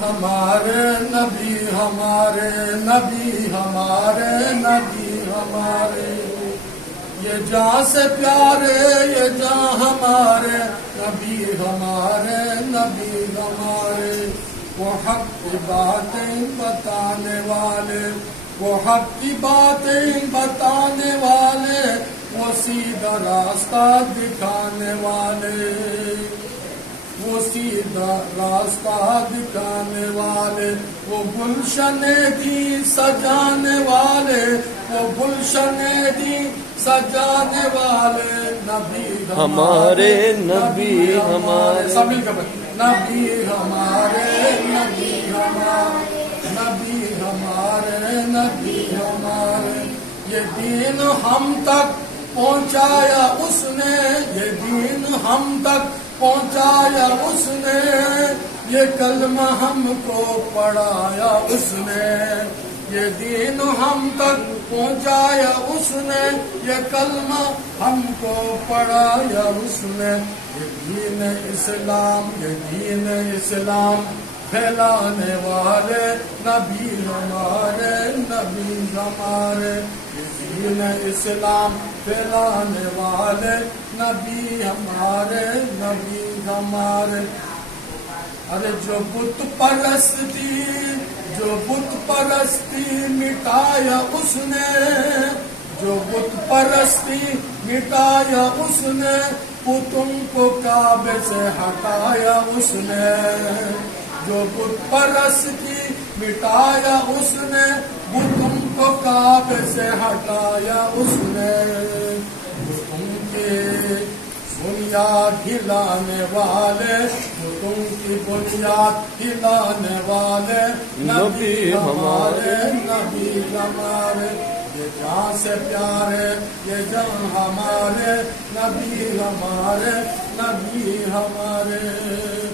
ہمارے نبی ہمارے نبی ہمارے نبی ہمارے، یہ جان سے پیارے یہ جان ہمارے نبی ہمارے نبی ہمارے، وہ حق کی باتیں بتانے والے، وہ حق کی باتیں بتانے والے، وہ سیدھا راستہ دکھانے والے، وہ سیدھا راستہ دکھانے والے، وہ گلشن دی سجانے والے، وہ گلشن دی سجانے والے، نبی ہمارے نبی ہمارے سب مل کر نبی ہمارے نبی ہمارے نبی ہمارے نبی ہمارے، یہ دین ہم تک پہنچایا اس نے، یہ دین ہم تک پہنچایا اس نے، یہ کلمہ ہم کو پڑھایا اس نے، یہ دین ہم تک پہنچایا اس نے، یہ کلمہ ہم کو پڑھایا اس نے، یہ دین اسلام یہ دین اسلام پھیلانے والے نبی ہمارے نبی ہمارے، یہ دین اسلام پھیلانے والے نبی ہمارے نبی ہمارے۔ ارے جو بت پرستی مٹایا اس نے، جو بت پرستی مٹایا اس نے، پتوں کو کعبے سے ہٹایا اس نے، جو بت پرستی مٹایا اس نے، بتوں کو کعبے سے ہٹایا اس نے، بتوں کے بنیاد ہلانے والے، بتوں کی بنیاد ہلانے والے نبی ہمارے نبی ہمارے، یہ جان سے پیارے یہ جان ہمارے نبی ہمارے نبی ہمارے۔